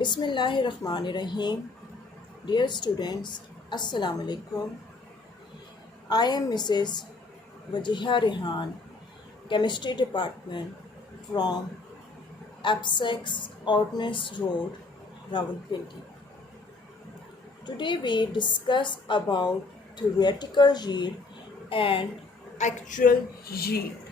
Bismillahirrahmanirrahim. Dear students, Assalamu alaikum. I am Mrs. Wajiha Rehan, Chemistry Department from APSEX Ordnance Road, Rawalpindi. Today we discuss about theoretical yield and actual yield.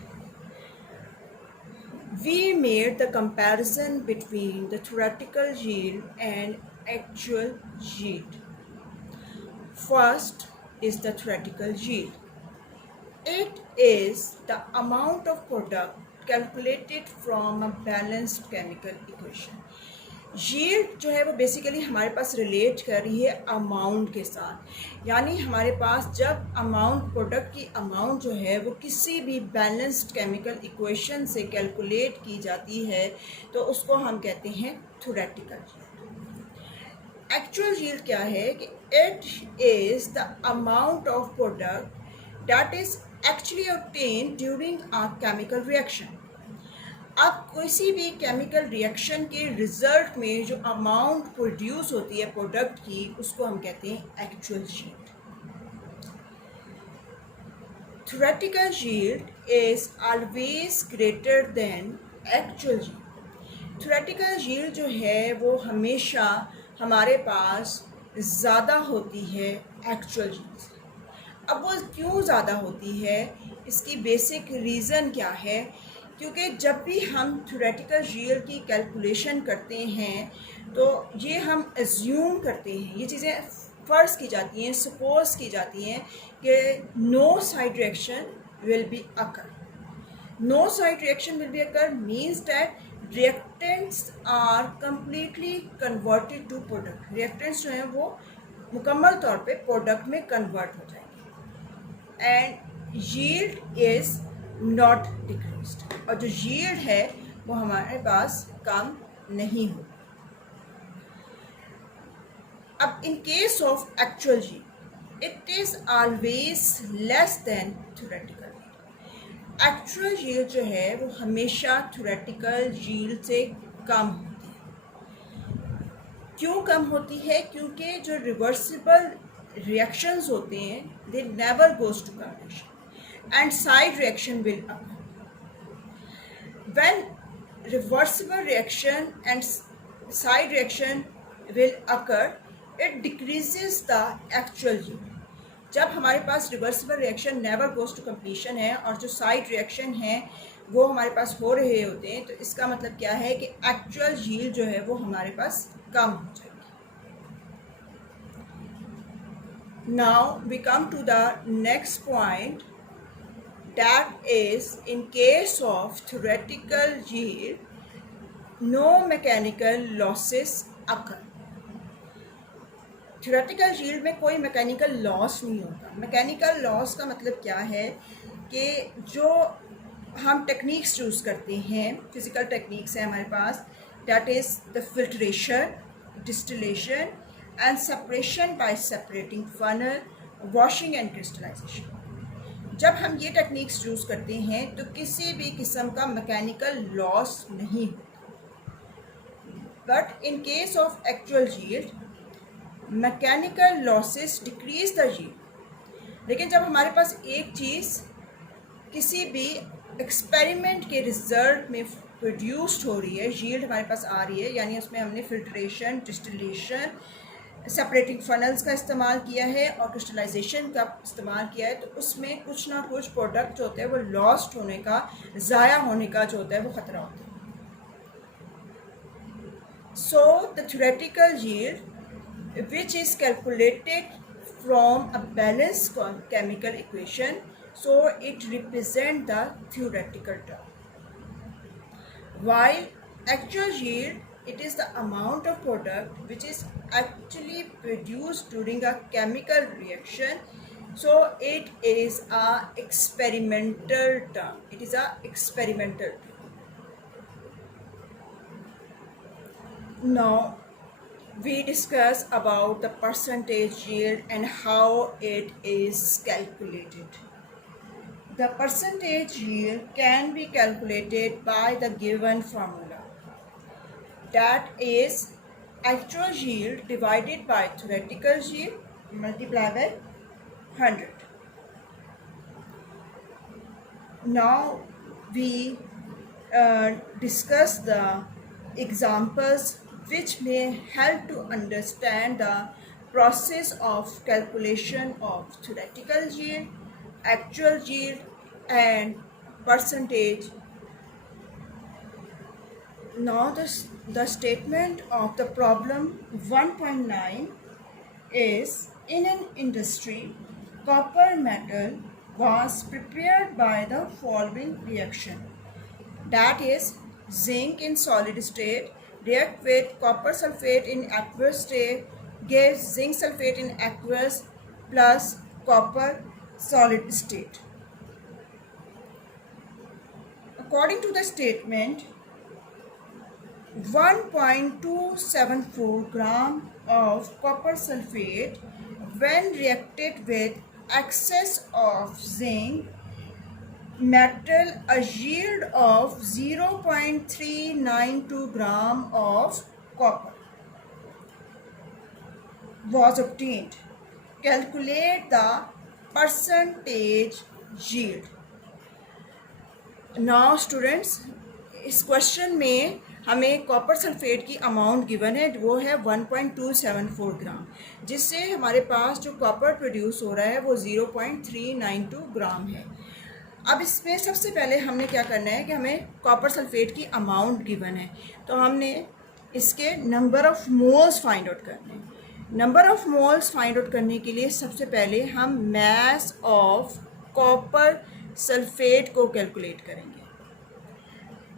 We made the comparison between the theoretical yield and actual yield. First is the theoretical yield. It is the amount of product calculated from a balanced chemical equation. Yield जो है वो basically हमारे पास relate कर रही है amount के साथ, यानी हमारे पास जब अमाउंट प्रोडक्ट की अमाउंट जो है वो किसी भी बैलेंस्ड केमिकल इक्वेशन से कैलकुलेट की जाती है तो उसको हम कहते हैं थ्योरेटिकल यील्ड। एक्चुअल यील्ड क्या है कि it is the amount of product that is actually obtained during a chemical reaction. अब किसी भी केमिकल रिएक्शन के रिजल्ट में जो अमाउंट प्रोड्यूस होती है प्रोडक्ट की उसको हम कहते हैं actual yield. Theoretical yield is always greater than actual yield. Theoretical yield जो है वो हमेशा हमारे पास ज़्यादा होती है एक्चुअल यील्ड से। अब वो क्यों ज़्यादा होती है, इसकी बेसिक रीज़न क्या है? क्योंकि जब भी हम थ्योरेटिकल यील्ड की कैलकुलेशन करते हैं तो ये हम एज्यूम करते हैं, ये चीज़ें फ़र्ज़ की जाती हैं, सपोज की जाती हैं कि no side reaction will be occur. No side reaction will be occur means that reactants are completely converted to product. Reactants जो हैं वो मुकम्मल तौर पे प्रोडक्ट में कन्वर्ट हो जाएंगे and yield is not decreased, और जो यील्ड है वो हमारे पास कम नहीं हो। अब in case of actual yield it is always less than theoretical yield. Actual yield जो है वो हमेशा थ्योरेटिकल यील्ड से कम होती है। क्यों कम होती है? क्योंकि जो रिवर्सिबल रिएक्शंस होते हैं they never goes to condition and side reaction will occur. When reversible reaction and side reaction will occur, it decreases the actual yield. जब हमारे पास reversible reaction never goes to completion है और जो side reaction है वो हमारे पास हो रहे होते हैं तो इसका मतलब क्या है कि एक्चुअल यील्ड जो है वो हमारे पास कम हो जाएगी। Now we come to the next point, that is in case of theoretical yield no mechanical losses occur. theoretical yield में कोई मैकेनिकल लॉस नहीं होता। मैकेनिकल लॉस का मतलब क्या है कि जो हम टेक्निक्स यूज़ करते हैं, फिज़िकल टेक्निक्स हैं हमारे पास, that is the filtration, distillation and separation by separating funnel, washing and crystallization। जब हम ये टेक्निक्स यूज़ करते हैं तो किसी भी किस्म का मैकेनिकल लॉस नहीं होता। But in case of actual yield mechanical losses decrease the yield. लेकिन जब हमारे पास एक चीज़ किसी भी एक्सपेरिमेंट के रिजल्ट में प्रोड्यूस्ड हो रही है, यील्ड हमारे पास आ रही है, यानी उसमें हमने फिल्ट्रेशन, डिस्टिलेशन, सेपरेटिंग फनल्स का इस्तेमाल किया है और क्रिस्टलाइजेशन का इस्तेमाल किया है, तो उसमें कुछ ना कुछ प्रोडक्ट जो होते हैं वो लॉस्ट होने का, ज़ाया होने का जो होता है वो ख़तरा होता है। So the theoretical yield which is calculated from a balance chemical equation, so it represent the theoretical term, while actual yield it is the amount of product which is actually produced during a chemical reaction, so it is a experimental term. It is a experimental term. Now we discuss about the percentage yield and how it is calculated. The percentage yield can be calculated by the given formula, that is actual yield divided by theoretical yield multiplied by 100. Now we discuss the examples which may help to understand the process of calculation of theoretical yield, actual yield and percentage. Now the statement of the problem 1.9 is, in an industry, copper metal was prepared by the following reaction. That is, zinc in solid state react with copper sulfate in aqueous state, gives zinc sulfate in aqueous plus copper solid state. According to the statement, 1.274 gram of copper sulfate when reacted with excess of zinc metal, a yield of 0.392 gram of copper was obtained. Calculate the percentage yield. Now students, इस question में हमें copper sulphate की amount given है, वो है 1.274 ग्राम, जिससे हमारे पास जो कॉपर प्रोड्यूस हो रहा है वो 0.392 ग्राम है। अब इसमें सबसे पहले हमने क्या करना है कि हमें कॉपर सल्फेट की अमाउंट गिवन है, तो हमने इसके number of moles find out करने हैं। Number of moles find out करने के लिए सबसे पहले हम मास ऑफ कॉपर सल्फेट को कैलकुलेट करेंगे।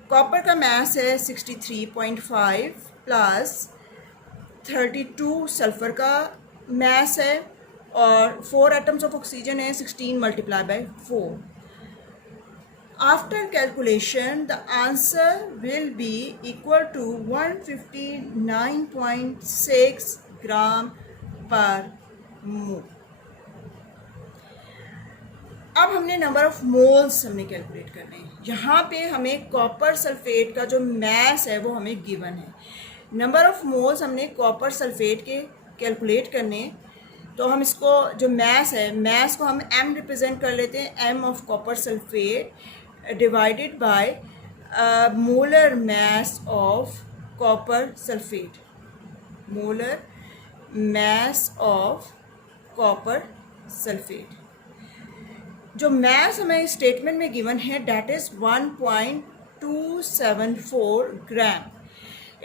कॉपर का मास है 63.5 प्लस 32 सल्फ़र का मास है और 4 एटम्स ऑफ ऑक्सीजन है, 16 multiply bye 4। After calculation, the answer will be equal to 159.6 gram per mole. अब हमने नंबर ऑफ़ मोल्स हमने कैलकुलेट करने हैं। यहाँ पे हमें कॉपर सल्फेट का जो मास है वो हमें गिवन है। नंबर ऑफ़ मोल्स हमने कॉपर सल्फेट के कैलकुलेट करने, तो हम इसको जो मास है, मास को हम m रिप्रेजेंट कर लेते हैं, m of copper sulphate divided by molar mass of copper sulphate, molar mass of copper sulphate. जो मास हमें स्टेटमेंट में गिवन है that is 1.274 gram.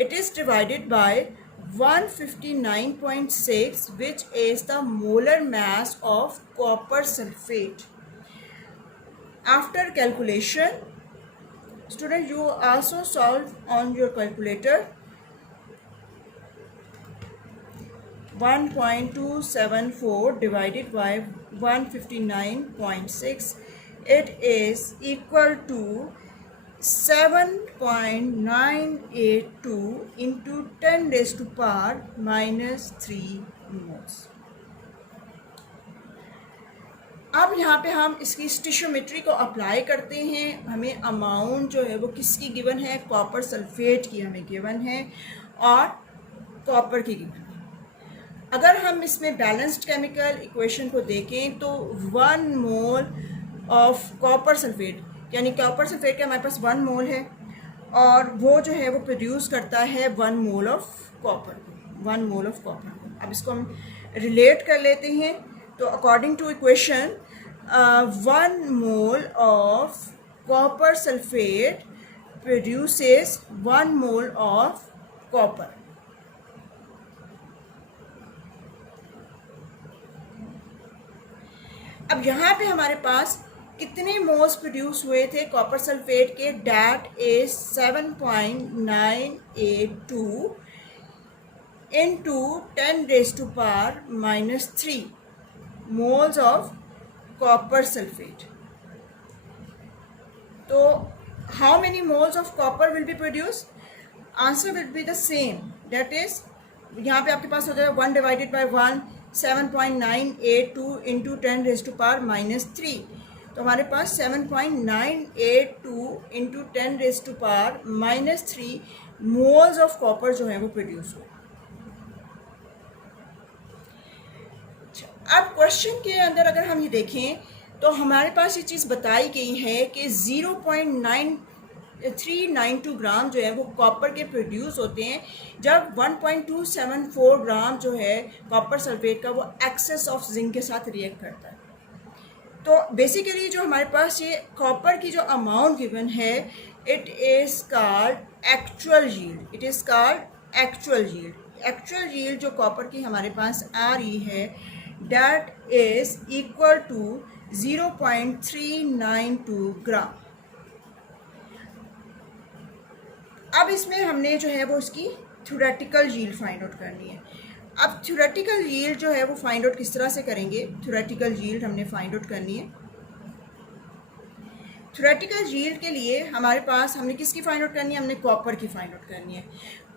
It is divided by 159.6 which is the molar mass of copper sulfate. After calculation, student, you also solve on your calculator 1.274 divided by 159.6, it is equal to 7.982 into 10 raised to power minus 3 moles. अब यहाँ पे हम इसकी स्टिशियोमेट्री को apply करते हैं। हमें amount जो है वो किसकी गिवन है, कॉपर सल्फेट की हमें गिवन है और कॉपर की गिवन है। अगर हम इसमें बैलेंस्ड केमिकल इक्वेशन को देखें तो 1 मोल ऑफ कॉपर सल्फेट, यानी कॉपर सल्फेट का हमारे पास 1 मोल है और वो जो है वो प्रोड्यूस करता है 1 मोल ऑफ कॉपर को, 1 मोल ऑफ कॉपर को। अब इसको हम रिलेट कर लेते हैं, तो according to equation 1 mole of copper sulphate produces 1 mole of copper. अब यहाँ पे हमारे पास कितने मोल्स प्रोड्यूस हुए थे कॉपर सल्फेट के, that is 7.982 into 10 raised to power minus 3 moles of copper sulfate. So how many moles of copper will be produced? Answer will be the same, that is यहाँ पे आपके पास हो जाएगा 1 divided by 1, 7.982 into 10 raised to power minus 3। तो हमारे पास 7.982 into 10 raised to power minus 3 moles of copper जो है वो प्रोड्यूस हो। अब क्वेश्चन के अंदर अगर हम ये देखें तो हमारे पास ये चीज़ बताई गई है कि 0.9392 ग्राम जो है वो कॉपर के प्रोड्यूस होते हैं जब 1.274 ग्राम जो है कॉपर सल्फेट का वो एक्सेस ऑफ जिंक के साथ रिएक्ट करता है। तो बेसिकली जो हमारे पास ये कॉपर की जो अमाउंट गिवन है it is called actual yield. It is called actual yield. Actual yield जो कॉपर की हमारे पास आ रही है that is equal to 0.392 ग्राम। अब इसमें हमने जो है वो इसकी थ्योरेटिकल यील्ड फाइंड आउट करनी है। अब थ्योरेटिकल यील्ड जो है वो फाइंड आउट किस तरह से करेंगे? थ्योरेटिकल यील्ड हमने फाइंड आउट करनी है। थ्योरेटिकल यील्ड के लिए हमारे पास हमने किसकी फाइंड आउट करनी है? हमने कॉपर की फाइंड आउट करनी है।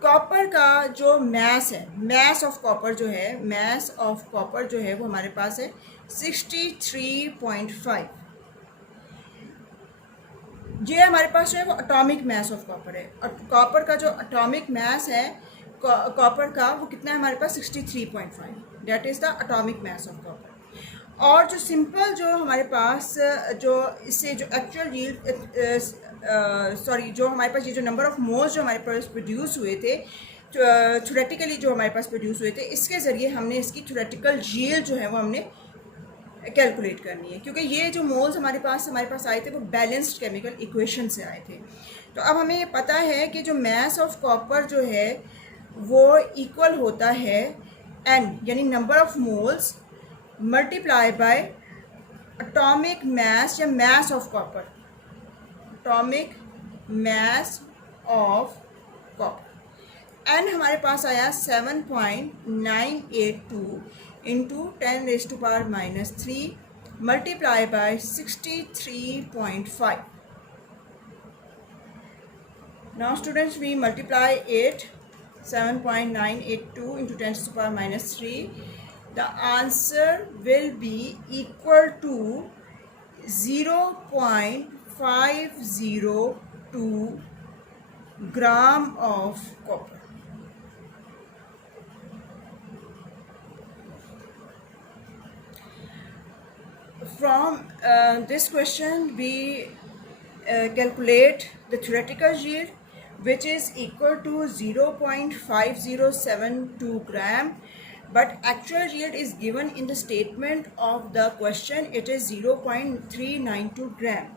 कॉपर का जो मैस है, मैस ऑफ कॉपर जो है, मैस ऑफ कॉपर जो है वो हमारे पास है 63.5। ये हमारे पास जो है वो एटॉमिक मैस ऑफ कॉपर है और कॉपर का जो एटॉमिक मैस है कॉपर का वो कितना है हमारे पास 63.5। That is the atomic mass of copper. और जो सिंपल जो हमारे पास जो इससे जो एक्चुअल यील्ड जो हमारे पास ये जो नंबर ऑफ मोल्स जो हमारे पास प्रोड्यूस हुए थे थ्योरेटिकली जो हमारे पास प्रोड्यूस हुए थे इसके ज़रिए हमने इसकी थ्योरेटिकल यील्ड जो है वो हमने कैलकुलेट करनी है, क्योंकि ये जो मोल्स हमारे पास आए थे वो बैलेंस्ड केमिकल इक्वेशन से आए थे। तो अब हमें ये पता है कि जो मैस ऑफ कॉपर जो है वो इक्वल होता है n यानी number of moles multiply by atomic mass या mass of copper, atomic mass of copper. n हमारे पास आया 7.982 into 10⁻³ multiply by 63.5। Now students we multiply it 7.982 into 10⁻³ the answer will be equal to 0.502 gram of copper. From this question we calculate the theoretical yield, which is equal to 0.5072 gram, but actual yield is given in the statement of the question, it is 0.392 gram.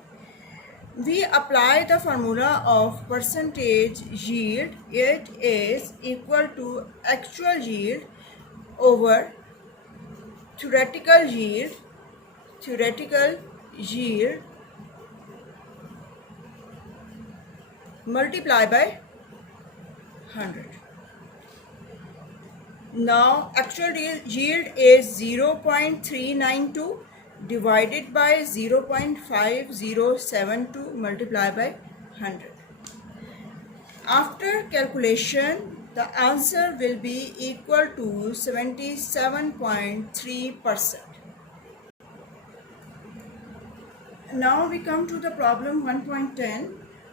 We apply the formula of percentage yield. It is equal to actual yield over theoretical yield multiply by 100. Now actual yield is 0.392 divided by 0.5072 multiplied by 100. After calculation the answer will be equal to 77.3%. Now we come to the problem 1.10.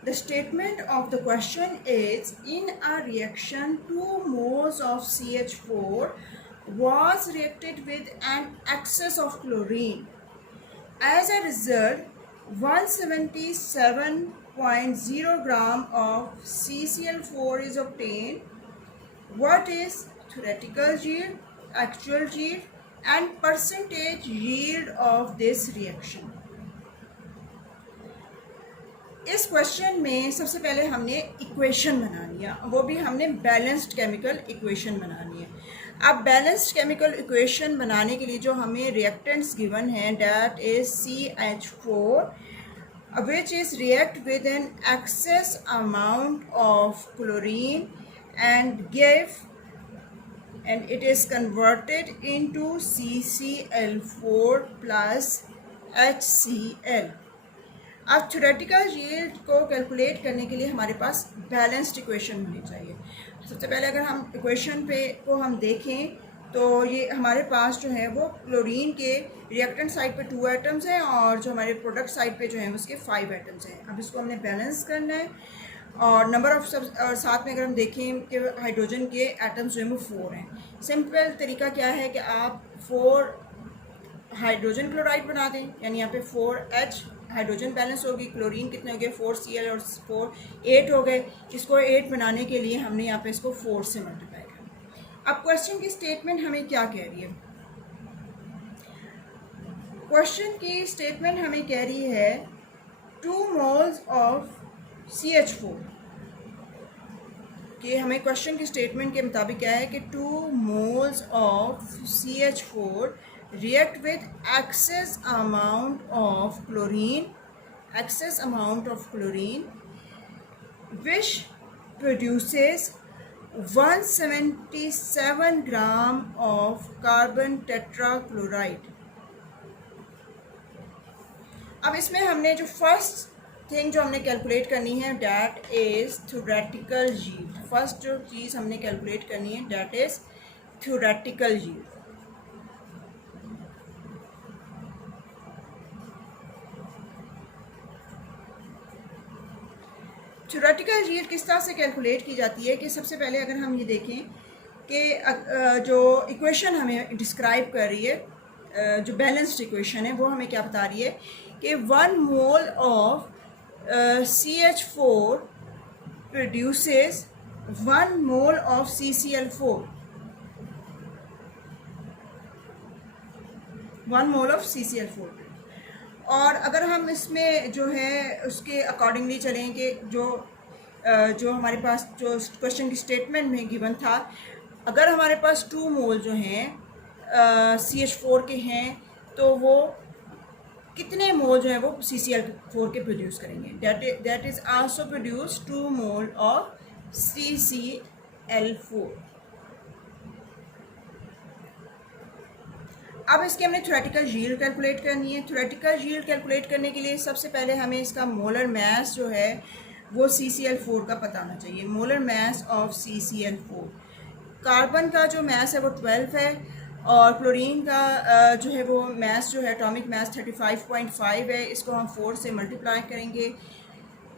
The statement of the question is, in a reaction 2 moles of CH4 was reacted with an excess of chlorine. As a result 177.0 gram of CCl4 is obtained. What is theoretical yield, actual yield and percentage yield of this reaction? इस question में सबसे पहले हमने equation बनानी है, वो भी हमने बैलेंस्ड केमिकल इक्वेशन बनानी है। अब बैलेंस्ड केमिकल इक्वेशन बनाने के लिए जो हमें रिएक्टेंट्स गिवन हैं that is CH4 which is react with an excess amount of chlorine and it is converted into CCl4 plus HCl. अब थ्योरेटिकल यील्ड को कैलकुलेट करने के लिए हमारे पास बैलेंस्ड इक्वेशन होनी चाहिए। सबसे पहले अगर हम इक्वेशन को हम देखें तो ये हमारे पास जो है वो क्लोरीन के रिएक्टेंट साइड पे 2 एटम्स हैं और जो हमारे प्रोडक्ट साइड पे जो है उसके 5 एटम्स हैं। अब इसको हमने बैलेंस करना है और नंबर ऑफ और साथ में अगर हम देखें कि हाइड्रोजन के एटम्स जो हैं वो 4 हैं। सिंपल तरीका क्या है कि आप 4 हाइड्रोजन क्लोराइड बना दें, यानी यहाँ पे 4H हाइड्रोजन बैलेंस होगी, क्लोरीन कितने हो गए 4Cl और 4 8 हो गए। इसको 8 बनाने के लिए हमने यहाँ पे इसको 4 से मल्टीप्लाई करना। अब क्वेश्चन की स्टेटमेंट हमें क्या कह रही है? क्वेश्चन की स्टेटमेंट हमें कह रही है 2 moles ऑफ CH4 कि हमें क्वेश्चन की स्टेटमेंट के मुताबिक क्या है कि 2 moles of CH4 react with excess amount of chlorine which produces 177 gram of carbon tetrachloride। अब इसमें हमने जो फर्स्ट थिंग जो हमने कैलकुलेट करनी है that is theoretical yield. First जो चीज़ हमने कैलकुलेट करनी है that is theoretical yield. Theoretical yield किस तरह से कैलकुलेट की जाती है कि सबसे पहले अगर हम ये देखें कि जो इक्वेशन हमें डिस्क्राइब कर रही है, जो बैलेंस्ड इक्वेशन है, वो हमें क्या बता रही है कि 1 mole of CH4 produces 1 mole of CCl4। 1 mole of CCl4। और अगर हम इसमें जो है उसके अकॉर्डिंगली चलें कि जो हमारे पास जो क्वेश्चन की स्टेटमेंट में गिवन था, अगर हमारे पास 2 मोल जो हैं CH4 के हैं तो वो कितने मोल जो है वो CCl4 के प्रोड्यूस करेंगे? That is also produce 2 mole of CCl4। अब इसकी हमने थ्योरेटिकल यील्ड कैलकुलेट करनी है। थ्योरेटिकल यील्ड कैलकुलेट करने के लिए सबसे पहले हमें इसका मोलर मास जो है वो CCl4 का पता होना चाहिए। Molar mass of CCl4, carbon का जो मास है वो 12 है और क्लोरीन का जो है वो मास जो है एटॉमिक मास 35.5 है। इसको हम 4 से मल्टीप्लाई करेंगे,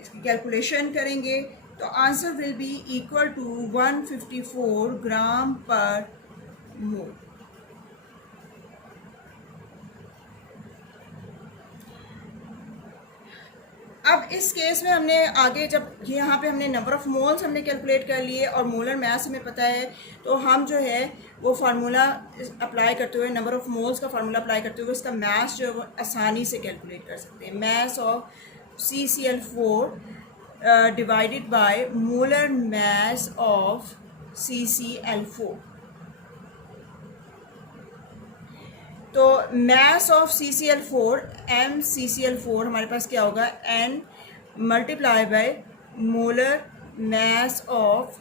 इसकी कैलकुलेशन करेंगे तो answer will be equal to 154 gram per mole. अब इस केस में हमने आगे जब यहाँ पे हमने नंबर ऑफ़ मोल्स हमने कैलकुलेट कर लिए और मोलर मास हमें पता है, तो हम जो है वो फार्मूला अप्लाई करते हुए, नंबर ऑफ़ मोल्स का फार्मूला अप्लाई करते हुए इसका मास जो है वो आसानी से कैलकुलेट कर सकते हैं। Mass of CCl4 divided by molar mass of CCl4। तो मास ऑफ CCl4 MCCl4 हमारे पास क्या होगा, N multiply by molar mass of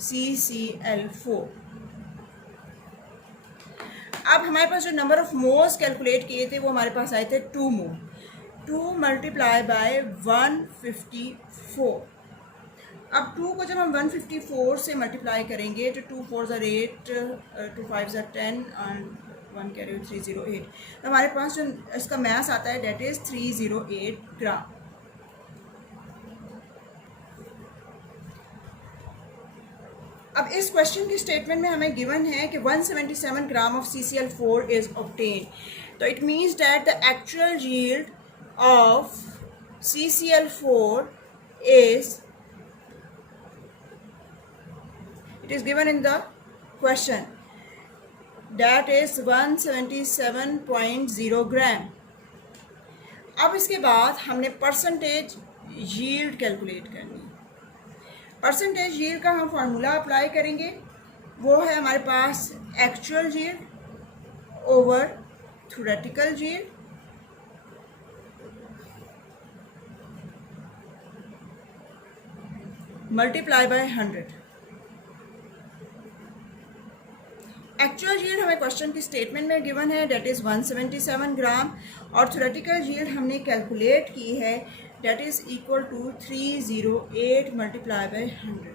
CCl4। अब हमारे पास जो नंबर ऑफ मोल्स कैलकुलेट किए थे वो हमारे पास आए थे 2 मोल। 2 मल्टीप्लाई बाय 154। अब 2 को जब हम 154 से मल्टीप्लाई करेंगे तो 2 4 ज़र 8, 2 5 ज़र 10 और 1 कैरी 308, तो हमारे पास जो इसका मास आता है डेट इज़ 308 ग्राम। अब इस क्वेश्चन की स्टेटमेंट में हमें गिवन है कि 177 gram of CCl4 is obtain, तो it means that the actual yield of CCl4 is, it is given in the question, that is 177.0 gram. अब इसके बाद हमने परसेंटेज यील्ड कैलकुलेट करनी है। परसेंटेज यील्ड का हम फार्मूला अप्लाई करेंगे, वो है हमारे पास actual yield over theoretical yield multiply by 100। Actual yield हमें क्वेश्चन की स्टेटमेंट में गिवन है डेट इज़ 177 ग्राम और थ्योरेटिकल यील्ड हमने कैलकुलेट की है that is equal to 308 multiply by 100।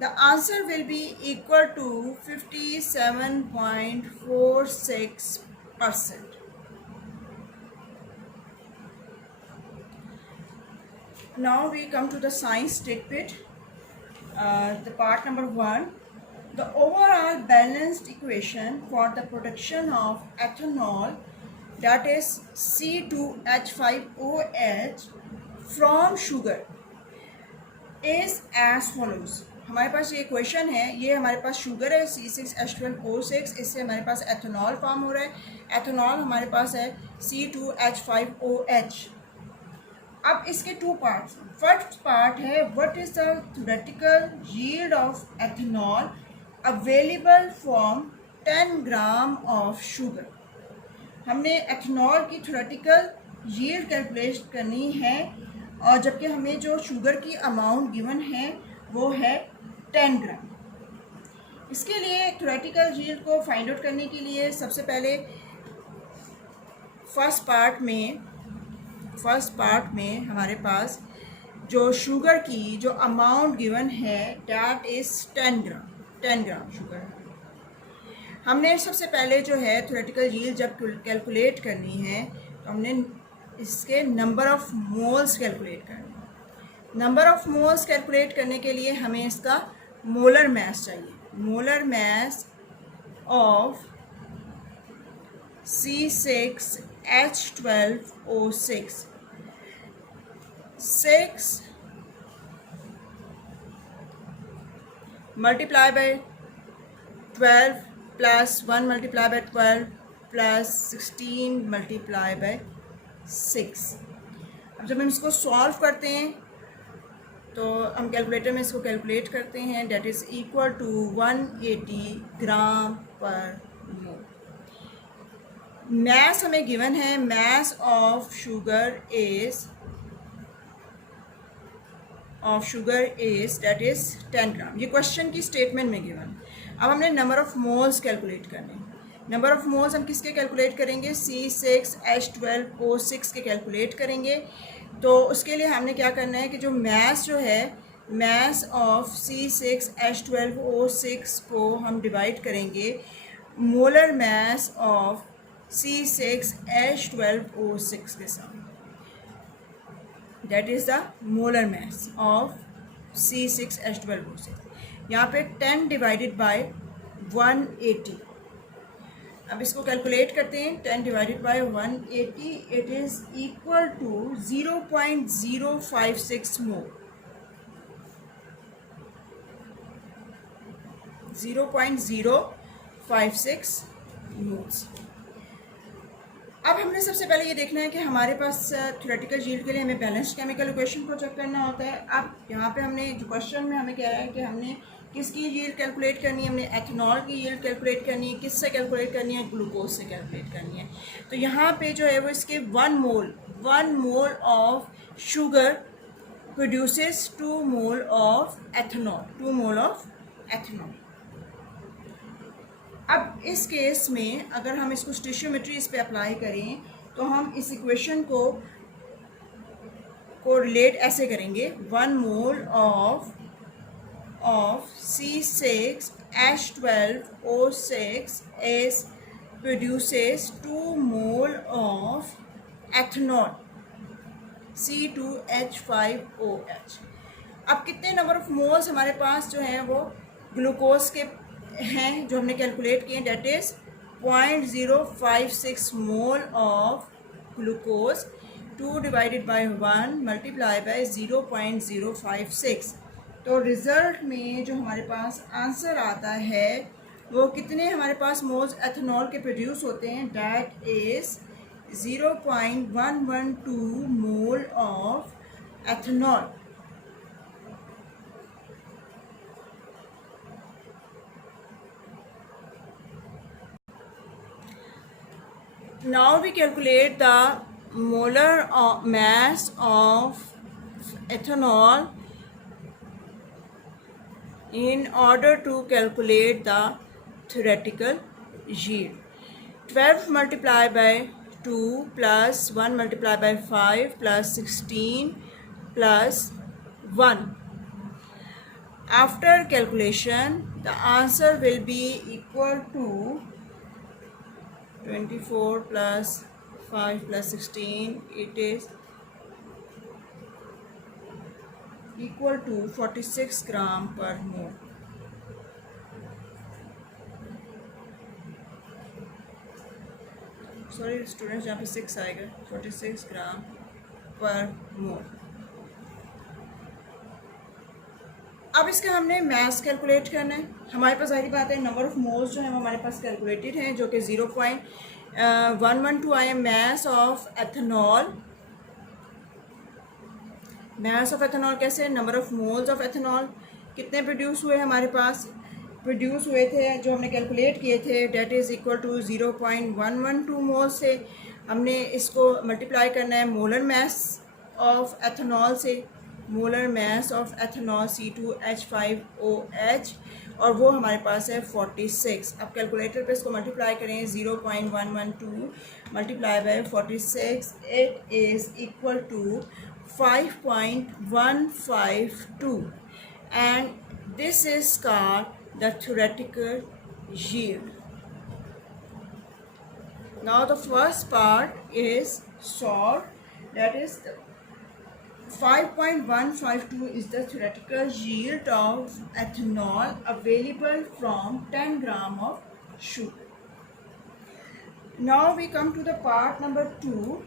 The answer will be equal to 57.46%। Now we come to the science tidbit, the part number 1. The overall balanced equation for the production of ethanol, that is C2H5OH from sugar, is as follows. हमारे पास ये equation है, ये हमारे पास sugar है C6H12O6, इससे हमारे पास ethanol form हो रहा है. एथेनॉल हमारे पास है C2H5OH. अब इसके टू पार्ट्स. फर्स्ट पार्ट है what is the theoretical yield of ethanol available from 10 gram of sugar. हमने एथेनॉल की थ्योरेटिकल यील्ड कैलकुलेट करनी है, और जबकि हमें जो शुगर की अमाउंट गिवन है वो है 10 ग्राम. इसके लिए थ्योरेटिकल यील्ड को फाइंड आउट करने के लिए सबसे पहले फर्स्ट पार्ट में हमारे पास जो शुगर की जो अमाउंट गिवन है दैट इज़ 10 ग्राम शुगर. हमने सबसे पहले जो है थ्योरेटिकल यील्ड जब कैलकुलेट करनी है तो हमने इसके नंबर ऑफ मोल्स कैलकुलेट करना है. नंबर ऑफ मोल्स कैलकुलेट करने के लिए हमें इसका मोलर मास चाहिए. Molar mass of C6H12O6 6 multiply by 12 plus 1 multiply by 12 plus 16 multiply by 6. अब जब हम इसको सॉल्व करते हैं तो हम कैलकुलेटर में इसको कैलकुलेट करते हैं. Date is equal to 180 gram per मोल. मास हमें गिवन है. Mass of sugar is that is 10 ग्राम. ये क्वेश्चन की स्टेटमेंट में गिवन. अब हमने नंबर ऑफ मोल्स कैलकुलेट करने हैं. नंबर ऑफ मोल्स हम किसके कैलकुलेट करेंगे? C6H12O6 के कैलकुलेट करेंगे. तो उसके लिए हमने क्या करना है कि जो मास जो है, मास ऑफ C6H12O6 को हम डिवाइड करेंगे मोलर मास ऑफ C6H12O6 के साथ. That is the molar mass of C6H12O6. यहाँ पे 10 डिवाइडेड बाय 180. अब इसको कैलकुलेट करते हैं. 10 divided by 180 it is equal to 0.056 mole. 0.056 moles. अब हमने सबसे पहले ये देखना है कि हमारे पास थ्योरेटिकल यील्ड के लिए हमें बैलेंस्ड केमिकल इक्वेशन को चेक करना होता है. अब यहाँ पे हमने जो क्वेश्चन में हमें कह रहा है कि हमने किसकी यील्ड कैलकुलेट करनी है? हमने एथेनॉल की यील्ड कैलकुलेट करनी है. किससे कैलकुलेट करनी है? ग्लूकोज से कैलकुलेट करनी है. तो यहाँ पे जो है वो इसके 1 mole of sugar produces 2 mole of ethanol. अब इस केस में अगर हम इसको स्टोइचियोमेट्री इस पे अप्लाई करें तो हम इस इक्वेशन को रिलेट ऐसे करेंगे. 1 mole of C6H12O6 is produces 2 mole of ethanol C2H5OH. अब कितने नंबर ऑफ मोल्स हमारे पास जो हैं वो ग्लूकोज के हैं जो हमने कैलकुलेट किए. That is 0.056 mole of glucose. 2 divided by 1 multiply by 0.056. तो रिज़ल्ट में जो हमारे पास आंसर आता है वो कितने हमारे पास मोल्स एथेनॉल के प्रोड्यूस होते हैं? That is 0.112 mole of ethanol. Now we calculate the molar mass of ethanol in order to calculate the theoretical yield. 12 multiplied by 2 plus 1 multiplied by 5 plus 16 plus 1. After calculation, the answer will be equal to 24 plus 5 plus 16. It is equal to 46 gram per mole. Sorry students, यहाँ पे 6 आएगा, 46 ग्राम per mole. अब इसका हमने mass calculate करना है। हमारे पास जाहिर बात है नंबर ऑफ मोल्स जो है वो हमारे पास कैलकुलेटेड हैं, जो कि 0.112 आए। Mass of ethanol, mass of ethanol कैसे, number of moles of ethanol कितने प्रोड्यूस हुए हमारे पास, प्रोड्यूस हुए थे जो हमने कैलकुलेट किए थे, डेट इज़ इक्वल टू 0.112 मोल से। हमने इसको मल्टीप्लाई करना है मोलर मास ऑफ एथेनॉल से, molar mass of ethanol C2H5OH, और वो हमारे पास है 46। अब कैलकुलेटर पे इसको मल्टीप्लाई करें, 0.112 multiply by 46, it is equal to 5.152, and this is called the theoretical yield. Now the first part is solved, that is 5.152 is the theoretical yield of ethanol available from 10 gram of sugar. Now we come to the part number 2.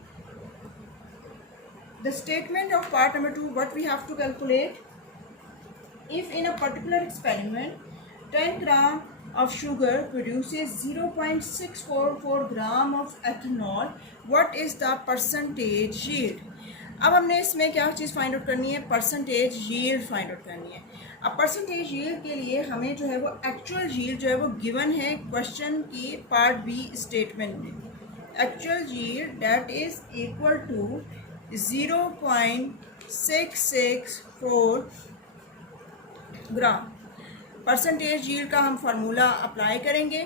The statement of part number 2, what we have to calculate, if in a particular experiment 10 gram of sugar produces 0.644 gram of ethanol, what is the percentage yield? अब हमने इसमें क्या चीज़ find out करनी है, percentage yield find out करनी है। अब percentage yield के लिए हमें जो है वो एक्चुअल यील्ड जो है वो गिवन है क्वेश्चन की पार्ट बी स्टेटमेंट में। Actual yield that is equal to 0.664 gram. Percentage yield का हम फार्मूला अप्लाई करेंगे,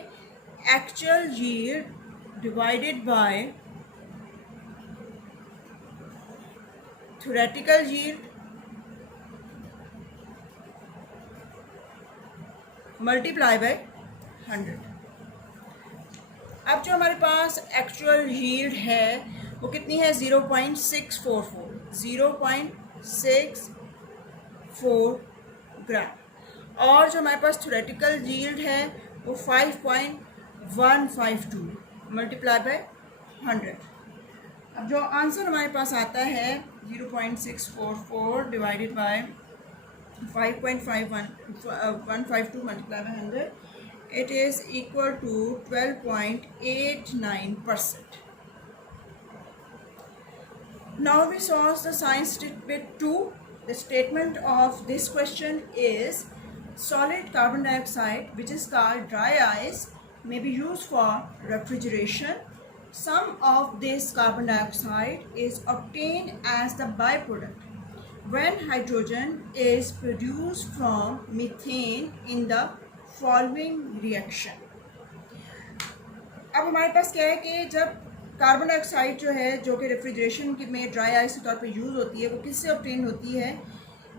actual yield divided by theoretical yield multiply by 100। अब जो हमारे पास एक्चुअल यील्ड है वो कितनी है, 0.644 ग्राम, और जो हमारे पास थ्योरेटिकल यील्ड है वो 5.152 मल्टीप्लाई बाय 100। अब जो आंसर हमारे पास आता है 0.644 divided by 5.152 multiply by 100, it is equal to 12.89%. Now we solve the science statement 2. The statement of this question is solid carbon dioxide, which is called dry ice, may be used for refrigeration. Some of this carbon dioxide is obtained as the byproduct when hydrogen is produced from methane in the following reaction. अब हमारे पास क्या है कि जब carbon dioxide जो है जो कि रेफ्रिजरेशन में ड्राई आइस के तौर पे यूज़ होती है, वो किससे ऑब्टेन होती है,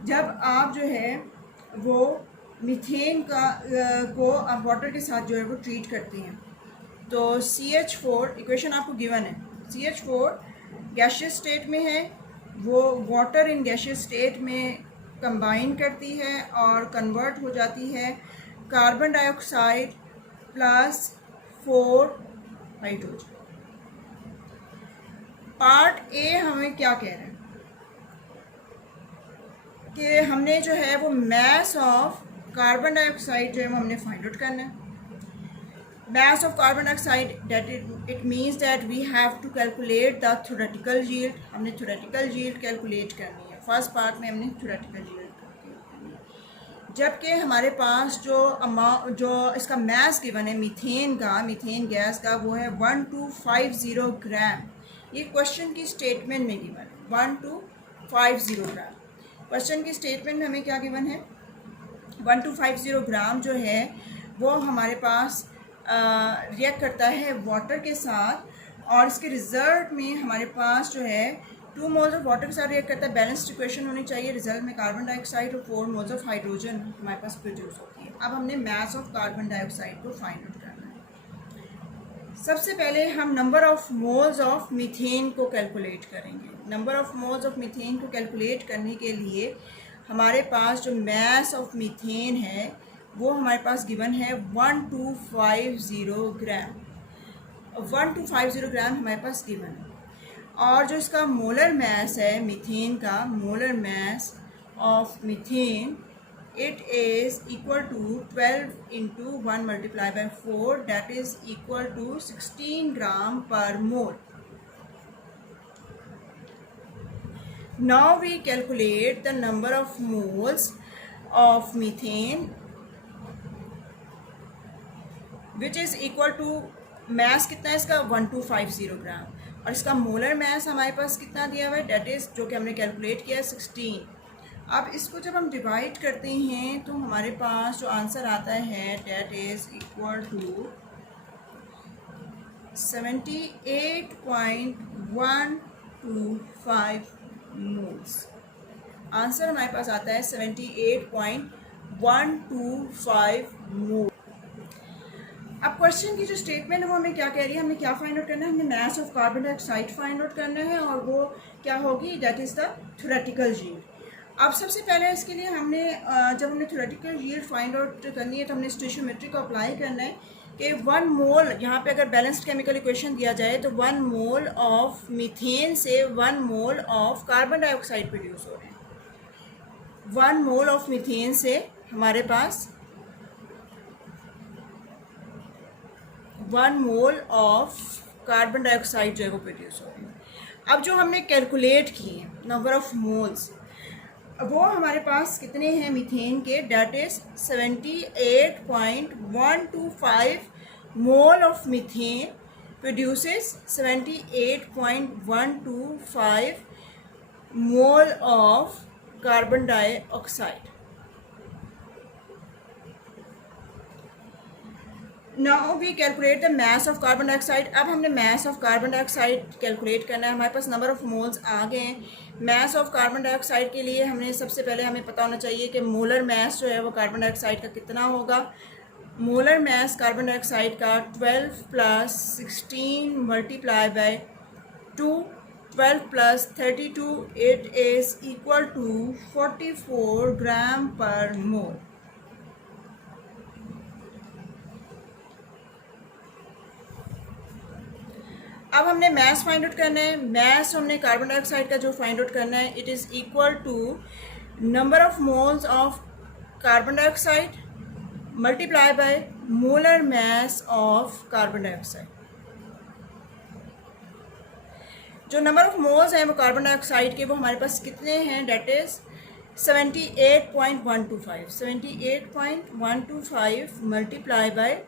जब आप जो है वो मीथेन को आप वाटर के साथ जो है वो ट्रीट करते हैं। तो CH4 इक्वेशन आपको गिवन है, CH4 गैशियस स्टेट में है, वो वाटर इन गैशियस स्टेट में कंबाइन करती है और कन्वर्ट हो जाती है carbon dioxide plus 4 hydrogen. Part A हमें क्या कह रहे हैं कि हमने जो है वो मास ऑफ कार्बन डाइऑक्साइड जो है वो हमने फाइंड आउट करना है। Mass of carbon dioxide that it means that we have to calculate the theoretical yield. हमने थ्योरेटिकल यील्ड कैलकुलेट करनी है। फर्स्ट पार्ट में हमने थ्योरेटिकल यील्ड, जबकि हमारे पास जो इसका मास गिवन है मीथेन का, मीथेन गैस का, वो है 1250 ग्राम। ये क्वेश्चन की स्टेटमेंट में गिवन है 1250 ग्राम। क्वेश्चन की स्टेटमेंट में हमें क्या गिवन है, 1250 ग्राम जो है वो हमारे पास रिएक्ट करता है वाटर के साथ, और इसके रिजल्ट में हमारे पास जो है 2 मोल्स ऑफ वाटर के साथ रिएक्ट करता है। बैलेंस्ड इक्वेशन होनी चाहिए। रिजल्ट में कार्बन डाइऑक्साइड और 4 मोल्स ऑफ हाइड्रोजन हमारे पास प्रोड्यूस होती है। अब हमने मास ऑफ कार्बन डाइऑक्साइड को फाइंड आउट करना है। सबसे पहले हम number of moles of methane को कैलकुलेट करेंगे। Number of moles of methane को कैलकुलेट करने के लिए हमारे पास जो मास ऑफ मीथेन है वो हमारे पास गिवन है 1250 ग्राम, 1250 ग्राम हमारे पास गिवन है। और जो इसका मोलर मैस है मीथेन का, molar mass of methane, it is equal to 12 into 1 multiplied by 4, that is equal to 16 gram per mole. Now we calculate the number of moles of methane which is equal to, mass कितना है इसका 1250 ग्राम, और इसका molar mass हमारे पास कितना दिया हुआ है, डेट इज़ जो कि हमने कैलकुलेट किया है 16। अब इसको जब हम डिवाइड करते हैं तो हमारे पास जो आंसर आता है that is equal to 78.125 moles. Answer हमारे पास आता है 78.125 मोल। अब क्वेश्चन की जो स्टेटमेंट है वो हमें क्या कह रही है, हमें क्या फाइंड आउट करना है, हमें मास of carbon dioxide find out करना है, और वो क्या होगी, that is the theoretical yield. अब सबसे पहले इसके लिए हमने जब हमने थ्योरेटिकल यील्ड फाइंड आउट करनी है तो हमने स्टोइचियोमेट्री को अप्लाई करना है कि 1 मोल, यहाँ पे अगर बैलेंस्ड केमिकल इक्वेशन दिया जाए तो 1 मोल ऑफ मीथेन से 1 mole of carbon dioxide produce हो रहे हैं। 1 मोल ऑफ मीथेन से हमारे पास 1 मोल ऑफ कार्बन डाइऑक्साइड जो है वो प्रोड्यूस हो रही है। अब जो हमने कैलकुलेट किए नंबर ऑफ मोल्स, वो हमारे पास कितने हैं मीथेन के, that is 78.125 mole of methane produces 78.125 mole of carbon dioxide. Now we calculate the mass of carbon dioxide. अब हमने mass of carbon dioxide calculate करना है। हमारे पास नंबर ऑफ मोल्स आ गए हैं। मास ऑफ कार्बन डाइऑक्साइड के लिए हमने सबसे पहले हमें पता होना चाहिए कि मोलर मास जो है वो कार्बन डाइऑक्साइड का कितना होगा। मोलर मास कार्बन डाइऑक्साइड का 12 + 16 multiply by 2, 12 + 32, it is equal to 44 gram per mole. अब हमने मास फाइंड आउट करना है। मास हमने कार्बन डाइऑक्साइड का जो फाइंड आउट करना है, it is equal to number of moles of carbon dioxide multiply by molar mass of carbon dioxide. जो नंबर ऑफ मोल्स हैं वो कार्बन डाइऑक्साइड के, वो हमारे पास कितने हैं, डेट इज़ 78.125। 78.125 multiply by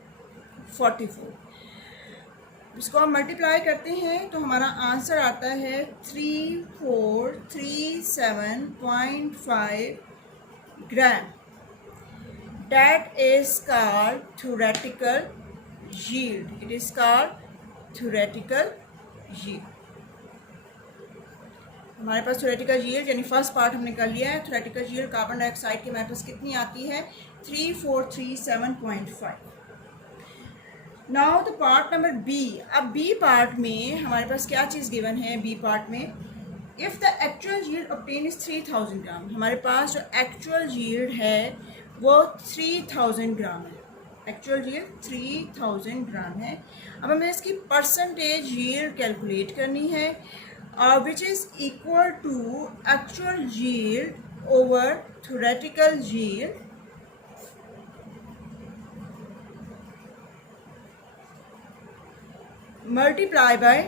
44। इसको हम मल्टीप्लाई करते हैं तो हमारा आंसर आता है 3437.5 ग्राम। That is called theoretical yield. It is called theoretical yield. हमारे पास थ्योरेटिकल यील्ड यानी फर्स्ट पार्ट हमने कर लिया है। थ्योरेटिकल यील्ड कार्बन डाइऑक्साइड की हमारे पास कितनी आती है, 3437.5। Now the part number B. अब बी पार्ट में हमारे पास क्या चीज़ गिवन है, बी पार्ट में if the actual yield obtain is 3000 gram. हमारे पास जो एक्चुअल यील्ड है वो 3000 ग्राम है। एक्चुअल यील्ड 3000 ग्राम है। अब हमें इसकी परसेंटेज यील्ड कैलकुलेट करनी है, which is equal to actual yield over theoretical yield multiply by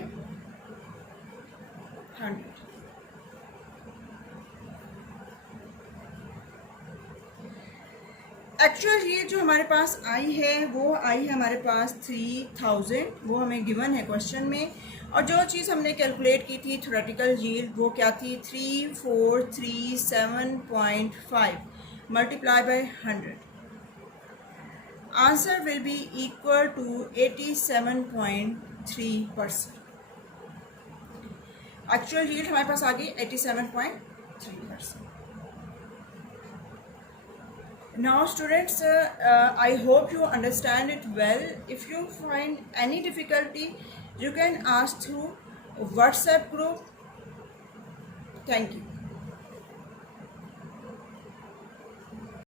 100। Actual ये जो हमारे पास आई है वो आई है हमारे पास 3000, वो हमें गिवन है क्वेश्चन में। और जो चीज़ हमने कैलकुलेट की थी थ्योरेटिकल यील्ड वो क्या थी, 3437.5 multiply by 100। Answer will be equal to 87.3%। Actual yield हमारे पास आ गई 87.3%। Now students, I hope you understand it well. If you find any difficulty, you can ask through WhatsApp group. Thank you.